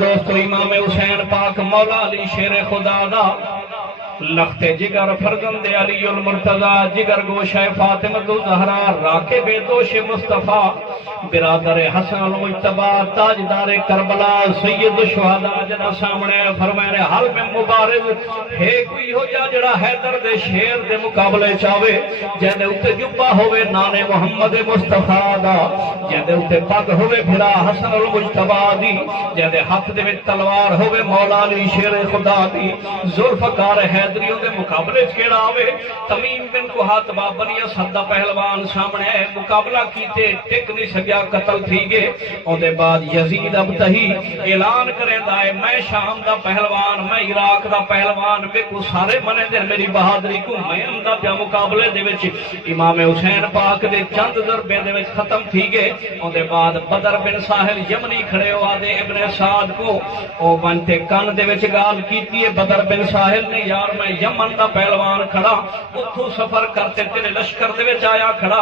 دوستو امام حسین پاک مولا علی شیر خدا دا لخت جگر فرزند علی المرتضی جگر گوشہ فاطمہ الزہرا راکب دوش مصطفیٰ برادر حسن المجتبی تاجدار کربلا سید الشہداء جنا سامنے فرمائے حال میں مبارز ہے کوئی ہو جا جڑا حیدر دے شیر دے مقابلے چاہوے جہدے اتے جبہ ہوئے نانے محمد مصطفیٰ دا جہدے اتے پگ ہوئے بھرا حسن المجتبی دی جہدے ہاتھ دے وچ تلوار ہوئے مولا علی شیر خدا دی ذوالفقار حیدریوں دے مقابلے کیڑا آوے تمیم بن کوہات بابنی صدہ پہلوان سامنے ہے مقابلہ کیتے ٹک نہیں سکیا قتل تھی گے اور دے بعد یزید ابتہی اعلان کریں دائے میں شام دا پہلوان میں عراق دا پہلوان میں کو سارے منے دے میری بہادری کو میں اندہ پیا مقابلے دے وچ امام حسین پاک دے چند ضربے دے وچ ختم تھی گے اور دے بعد بدر بن ساحل یمنی کھڑے ہوا دے ابن سعد کو او بنتے کان دے وچ گال کیتی ہے بدر بن ساحل نے یار میں یمن دا پہلوان کھڑا اتھو سفر کرتے تیرے لشکر دے وچ آیا کھڑا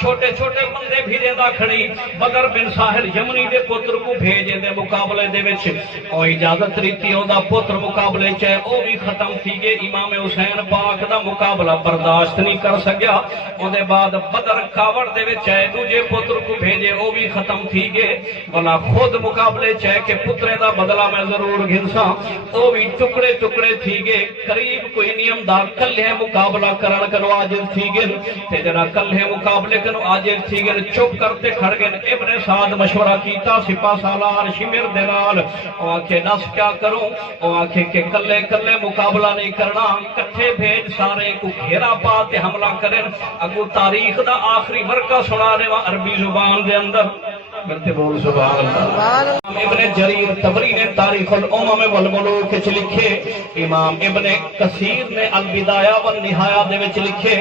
چھوٹے چھوٹے بندے بھیجے دا کھڑی بدر بن ساحل یمنی دے پتر کو بھیجے دے مقابلے دے وچ او اجازت ریتی دا پتر مقابلے چاہے او بھی ختم تھی گے امام حسین پاک دا مقابلہ برداشت نہیں کر سکیا او دے بعد بدر کاوڑ دے وچ چاہے دوجے پتر کو بھیجے او بھی ختم تھی گے بلا خود مقابلے چاہے کہ پترے دا بدلہ میں ضرور گھنسا او بھی ٹکڑے ٹکڑے تھی گے قریب کوئی نیم دا کل ہے مقابلہ کرن کنو آجل تھی گن تے جنا کل ہے مقابلے کنو آجل تھی گن چپ کرتے کھڑ گن ابن سعد مشورہ کیتا سپا سالار شمر دلال او آنکھے نس کیا کروں او آنکھے کہ کلے کلے مقابلہ نہیں کرنا کٹھے بھیج سارے کو گھیرا پاتے حملہ کرن اگو تاریخ دا آخری ورقہ سنانے وا عربی زبان دے اندر بلتے بول سبحان اللہ ابن جریر تبری نے تاریخ الامم والملوک چ لکھے امام ابن کثیر نے البدایہ والنہایہ دے وچ لکھے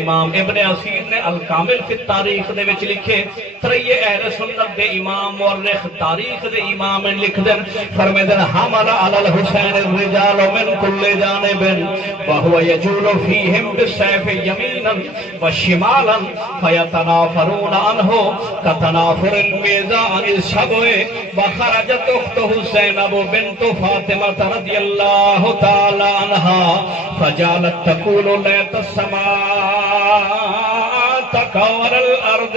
امام ابن اسیر نے الکامل فی التاریخ دے وچ لکھے تریے اہل سنت دے امام مورخ تاریخ دے امام لکھ دن فرمائے دن حمل علی الحسین الرجال من کل جانب وهو يجول فيهم بالسيف يمينا وشمالا فيتنافرون عنه كتنافر الميزان الشبو وخرجت اخت حسینب بنت فاطمہ رضی اللہ تعالی عنها فجعلت تقول لیت السماء تكور الارض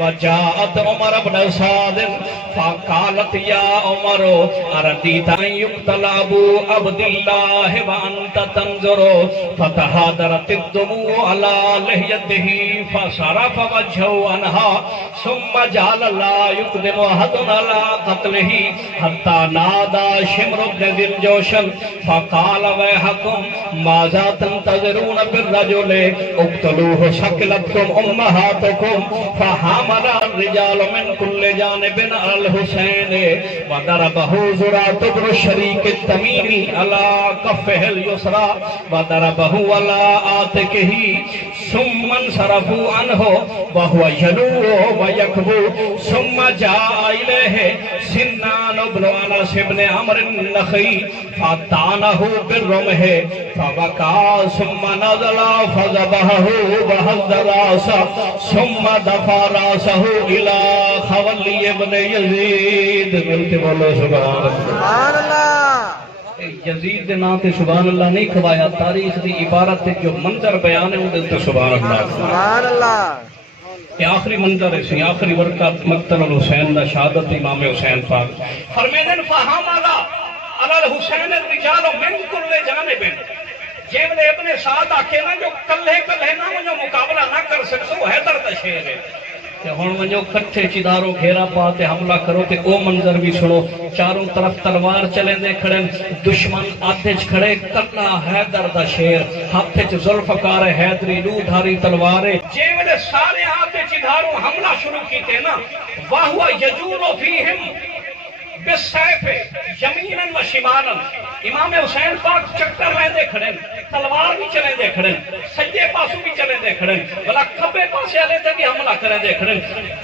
وجاءت عمر بن سعد فقالت يا عمر ارديت ان يقتل ابو عبد الله وانت تنظر فتهادرت الدموع على لحيته فصرف وجهه عنها ثم جعل لا يقدم احد على قتله حتى نادى شمر بن ذي الجوشن فقال ويحكم ماذا تنتظرون بالرجل اقتلوه شكلتكم امهاتكم فحمل الرجال من كل جانب على الحسين وضربه زرعة بن الشريك التميمي على كفه اليسرى وضربه على عاتقه ثم انصرفوا عنه وهو يلوه ويكبو ثم جاء إليه سنان بن أنس بن عمرو النخعي فطعنه بالرمح فبكى ثم نزل فذبحه وهز راسه ثم دفع راسه إلى خولی بن یزید ملتے بولو سبحان اللہ یزید دے نام تے سبحان اللہ نہیں کھوایا تاریخ دی عبارت تے جو منظر بیان ہے وہ دلتے سبحان اللہ یہ آخری منظر ہے آخری ورقہ مقتل الحسین دا شہادت امام حسین پاک فرمیدن فہامالا علی الحسین الرجال من کل جانب جیب نے ابن سعد آکے نا جو کلے نا جو مقابلہ نہ کر سکتے وہ حیدر دا شہر ہے کہ ہون منجو کٹھے چیداروں گھیرا پاتے حملہ کرو تے او منظر بھی سنو چاروں طرف تلوار چلیں دے کھڑن دشمن آتے کھڑے کلا حیدر دا شیر ہاتھے چ ذوالفقار حیدری لو دھاری تلوارے جیولے سارے آتے چیداروں حملہ شروع کیتے نا واہوا یجولو فیہم بالسیف یمیناً و شمالاً امام حسین پاک چکر رہے دے کھڑے تلوار بھی چلیں دے کھڑے سجے پاسوں بھی چلیں دے کھڑے بلا کھبے پاسے والے تے بھی حملہ کریں دے کھڑے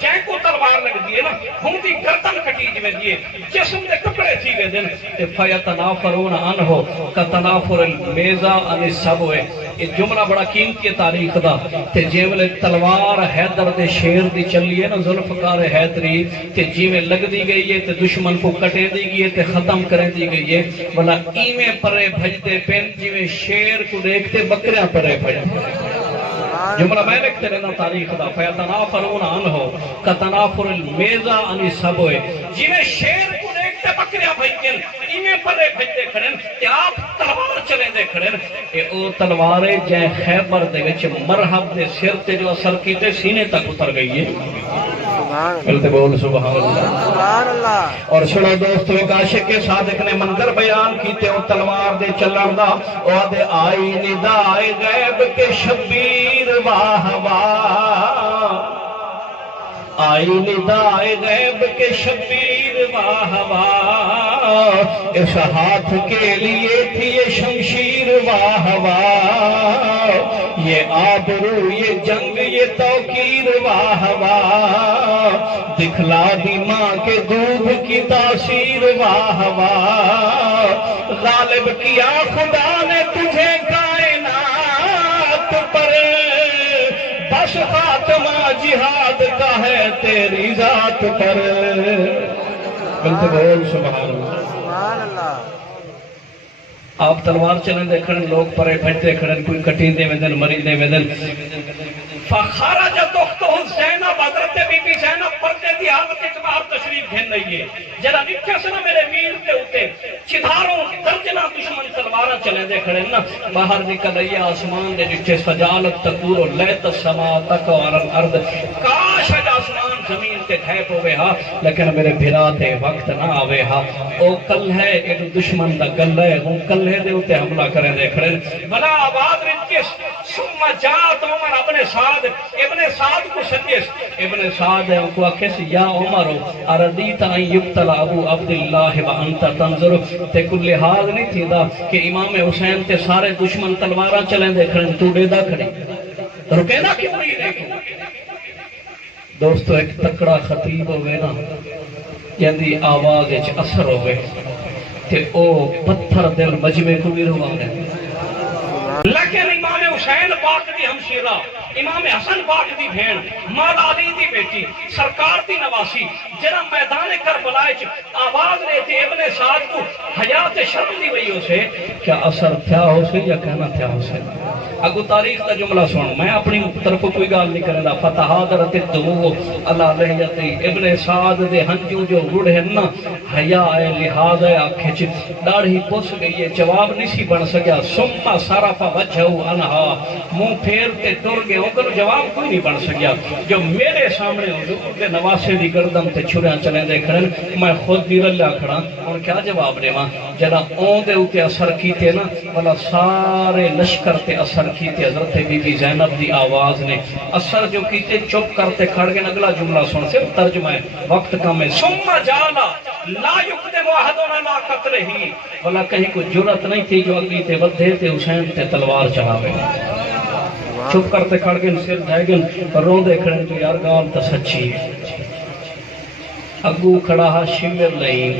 جائیں کو تلوار لگ دیے نا ہم دی گردن کٹی جویں دیے جسم دے ٹکڑے تھی وے دن تے فیتنافرون عنہ کتنافر المیزا عن السبع یہ جملہ بڑا قیمتی تاریخ دا تے جیویں تلوار حیدر دے شیر دی چلی ہے نا ذوالفقار حیدری تے جیویں لگ دی گئی ہے تے دشمن کو کٹے دی گئی ہے تے ختم کریں دی گئی ہے بلا ایویں پرے بھجدے پین جیویں شیر کو دیکھتے بکریاں پرے بھجدے جملہ میں لکھتے رہنا تاریخ دا فیتنافرون عنہ کتنافر المیزا عن السبع جیویں شیر کو دیکھتے بکریاں بھجدے ایویں پرے بھجدے کھڑے تے آپ تلوار چلیں دے کھڑے اے او تلوارے جائیں خیبر دے وچ مرحب دے سر تے جو اثر کیتے سینے تک اتر گئی ہے ملتے بول سبحان اللہ اور سنو دوستو ایک عاشق کے صادق نے منظر بیان کیتے او تلوار دے چلن دا او دے آئی ندائے غیب کے شبیر واہ واہ آئی ندائے غیب کے شبیر واہ واہ اس ہاتھ کے لیے تھی یہ شمشیر واہ واہ یہ آبرو یہ جنگ یہ توقیر واہ واہ دکھلا دی ماں کے دودھ کی تاثیر واہ واہ غالب کیا خدا نے تجھے کائنات پر بس خاتمہ جہاد کا ہے تیری ذات پر بلتے بول سبحان اللہ آپ تلوار چلیں دے کھڑن لوگ پرے بھجتے کھڑن کوئی کٹین دے ویدن مری دے ویدن فخرجت اختہ زینب حضرت بی بی زینب پردے دی حالت اتبار تشریف گھن رہی ہے جرا نکھے سے نا میرے میر دے ہوتے چدھاروں درجنہ دشمن تلوارہ چلیں دے کھڑے نا باہر نکل رہی ہے آسمان دے جٹھے سجالت تکور و لیت السماء تکوار الارض کاش ہے آسمان زمین تے دھیپ ہوئے ہاں لیکن میرے بھرا دے وقت نہ آوے ہاں او کل ہے ایک دشمن دا گل ہے وہ کل ہے دے ہوتے حملہ کریں دے کھڑے بلا آباد رنکس ثم جات عمر ابن سعد ابن سعد کو سنجس ابن سعد ہے ان کو اکھس یا عمر اردیت ان یقتل ابو عبداللہ وانت تنظر تے کل لحاظ نہیں تھی دا کہ امام حسین تے سارے دشمن تلوارہ چلیں دے کھڑے تو دے دا کھڑے رکے دا کیوں نہیں دیکھو دوستو ایک تکڑا خطیب ہوئے نا یعنی آواز اچھ اثر ہوئے کہ او پتھر دل مجمع کو بھی روانے لیکن امام حسین پاک دی ہمشیرہ امام حسن پاک دی بھین مولا علی دی بیٹی سرکار دی نواسی جنہ میدان کربلا آواز رہے تھے ابن سعد کو حیات شرم دی وئی ہو سے کیا اثر تھیا ہو سے یا کہنا تھیا ہو سے اگو تاریخ تا جملہ سن میں اپنی طرف کوئی گال نہیں کرنا فتحات رتت دمو اللہ لہیتی ابن سعد دے ہنجو جو رڑ ہے نا حیاء لحاظ ہے آنکھیں داڑھی پوس گئی ہے جواب نہیں سی بن سکیا سمہ صرف وجہو انہا منہ پھیرتے ٹر گئے ہوں کر جواب کوئی نہیں بن سکیا جو میرے سامنے حضور دے نواسے دی گردن تے چھڑیاں چلیں دے کھڑن میں خود بھی رلیا کھڑا اور کیا جواب دے ماں جنا اون دے اوتے اثر کیتے نا والا سارے لشکر تے اثر کیتے حضرت بی بی زینب دی آواز نے اثر جو کیتے چپ کرتے کھڑ گئے اگلا جملہ سن صرف ترجمہ ہے وقت کم ہے ثم جانا لا یقدم احدنا لا قتلہ والا کہیں کوئی جرات نہیں تھی جو اگلی تے بدھے تے حسین تے تلوار چڑھاوے چپ کرتے کھڑ گئے سر جائے گئے رون دے کھڑے تو یار گال تا سچی ہے اگو کھڑا ہا شمر لئی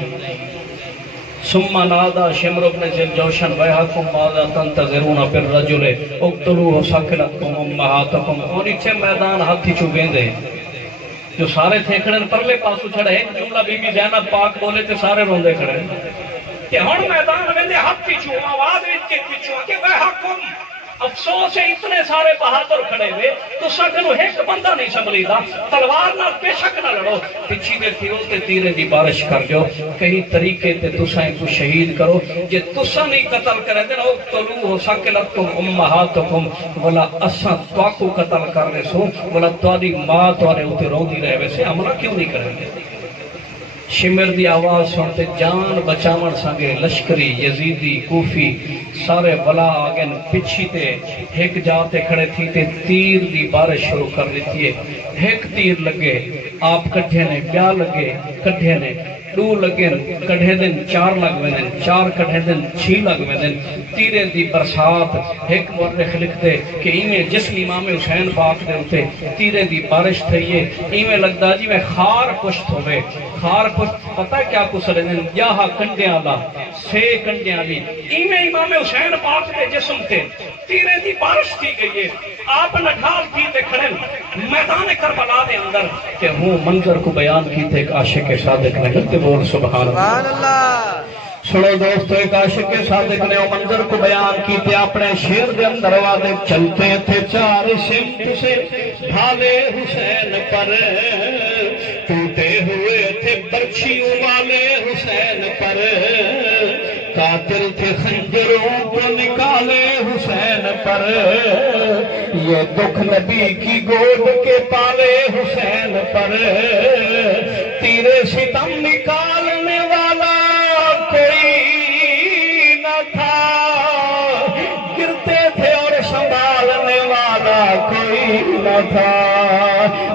ثم نادا شمر ابن ذی الجوشن ویحکم ماذا تنتظرون بالرجل اقتلوه ثقلتکم امہاتکم اور نیچے میدان ہاتھی چوبیں دے جو سارے تھے کھڑے پرلے پاسو چھڑے ایک جملہ بی بی زینب پاک بولے تے سارے روندے کھڑے کہ ہن میدان ویندے ہاتھی چو آواز وچ کے پچھو کہ ویحکم افسوس ہے اتنے سارے بہادر کھڑے ہوئے تو سکنو ایک بندہ نہیں سنبھلی دا تلوار نہ بے شک نہ لڑو پچھی دے تیروں تے تیرے دی بارش کر جو کہیں طریقے تے تسائیں کو شہید کرو جے تسا نہیں قتل کرے دے نو تلو سکلتکم امہاتکم ولا اساں تواکو قتل کر رہے سو ولا تواڈی ماں توارے اوتے روندی رہے ویسے حملہ کیوں نہیں کریں گے شمر دی آواز سنتے جان بچاون سانگے لشکری یزیدی کوفی سارے بلا آگن پچھی تے ایک جاتے کھڑے تھی تے تیر دی بارش شروع کر دیتی ہے ایک تیر لگے آپ کٹھے نے بیا لگے کٹھے نے دو لگن کڑھے دن 4 لگ ویندن 4 کڑھے دن 6 لگ ویندن تیرے دی برسات ایک مورخ لکھتے کہ ایویں جسم امام حسین پاک دے اوتے تیرے دی بارش تھئیے ایویں لگدا جی میں خار پشت ہوئے خار پشت پتہ کیا کسرے دن یاہا کنڈیاں دا 6 کنڈیاں دی ایویں امام حسین پاک دے جسم تے تیرے دی بارش تھی گئی ہے آپ نڈھال کی تے کھڑن میدان کربلا دے اندر کہ ہوں منظر کو بیان کی تے ایک عاشق صادق نے کہتے بول سبحان اللہ سنو دوستو ایک عاشق صادق نے وہ منظر کو بیان کی تے اپنے شیر دے اندر وعدے چلتے تھے 4 سمت سے بھالے حسین پر ٹوٹے ہوئے تھے برچھیوں والے حسین پر قاتل تھے خنجروں کو نکالے حسین پر یہ دکھ نبی کی گود کے پالے حسین پر تیرے ستم نکالنے والا کوئی نہ تھا گرتے تھے اور سنبھالنے والا کوئی نہ تھا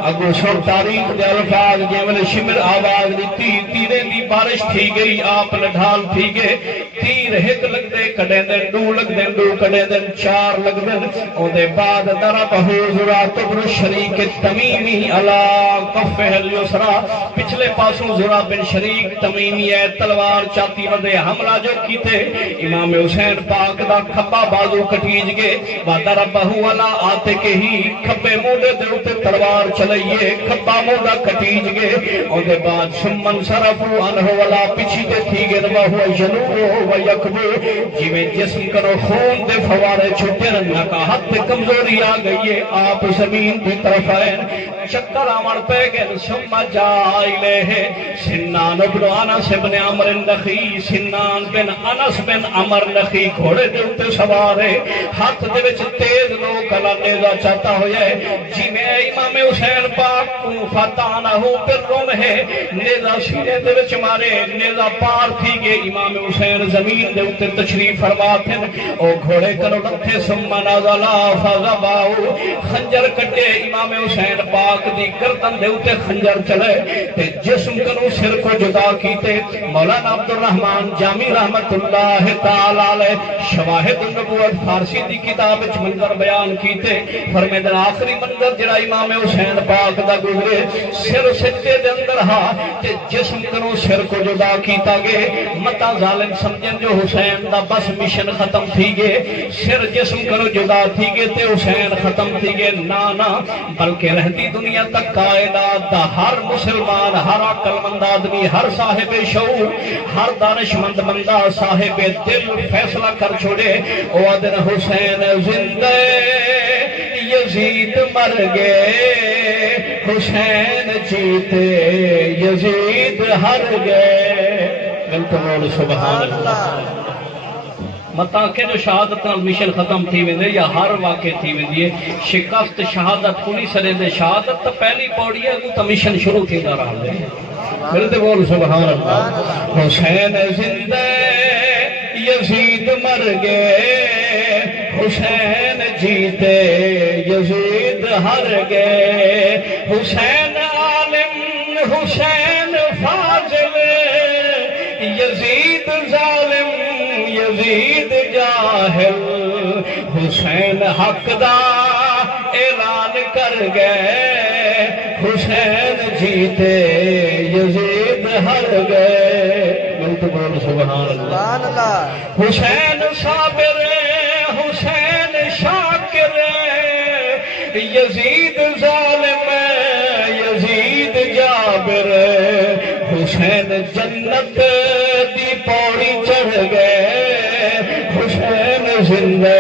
اگو سر تاریخ دے الفاظ جیول شمر آواز دیتی تیرے دی بارش تھی گئی آپ نڈھال تھی گئے تیر ایک لگ دے کڑے دن 2 لگ دن 2 کڑے دن 4 لگ دن او دے بعد دربہو زرات بن شریک تمیمی علا کفہ الیسرا پچھلے پاسوں زرا بن شریک تمیمی ہے تلوار چاتی ودے حملہ جو کیتے امام حسین پاک دا کھبا بازو کٹیج گئے و دربہو علا آتے کے ہی کھبے موڈے دے اتے تلوار چلائیے کھبا موڈا کٹیج گئے او دے بعد سمن صرفو انہو علا پچھی دے تھی گئے وہو جنوبو و یکبو جویں جسم کرو خون دے فوارے چھوٹے نکاحت دے کمزوری آ گئی ہے آپ زمین کی طرف آئیں چکر آمر پہ گئے سمہ جائلے ہے سنان ابن انس بن عمر نخی سنان بن انس بن عمر نخی گھوڑے دے اتے سوارے ہاتھ دے وچ تیز لوگ کلا نیزہ چاہتا ہوئے جی میں امام حسین پاک کو فتانہ پر روم ہے نیزہ سینے دے وچ مارے نیزہ پار تھی گئے امام حسین زمین دے اتے تشریف فرماتے ہیں او گھوڑے کرو لکھے سمہ نازلہ فضباؤ خنجر کٹے امام حسین پاک دی گردن دے اتے خنجر چلے تے جسم کرو سر کو جدا کیتے مولانا عبدالرحمن جامی رحمت اللہ تعالیٰ علیہ شواہد النبوت فارسی دی کتاب اچ منظر بیان کیتے فرمیدن آخری منظر جڑا امام حسین پاک دا گزرے سر سجدے دے اندر ہا تے جسم کرو سر کو جدا کیتا گے متا ظالم سمجھن جو حسین دا بس مشن ختم تھی گے سر جسم کرو جدا تھی گے تے حسین ختم تھی گے نا بلکہ رہتی دنیا تک کائنات دا ہر مسلمان ہر عقل مند آدمی ہر صاحب شعور ہر دانش مند بندہ صاحب دل فیصلہ کر چھوڑے او آدن حسین زندہ یزید مر گئے حسین جیتے یزید ہر گئے بلکہ سبحان اللہ متا کہ جو شہادت مشن ختم تھی ویندے یا ہر واقع تھی ویندی ہے شکست شہادت کونی سرے دے شہادت تو پہلی پوڑی ہے تو مشن شروع تھی دا رہا ہے ملتے بول سبحان اللہ حسین زندہ یزید مر گئے حسین جیتے یزید ہر گئے حسین عالم حسین فاضل یزید ظالم یزید جاہل حسین حق دا اعلان کر گئے حسین جیتے یزید ہر گئے ملت بول سبحان اللہ حسین صابر حسین شاکر یزید ظالم یزید جابر حسین جنت دی پوڑی چڑھ گئے حسین زندہ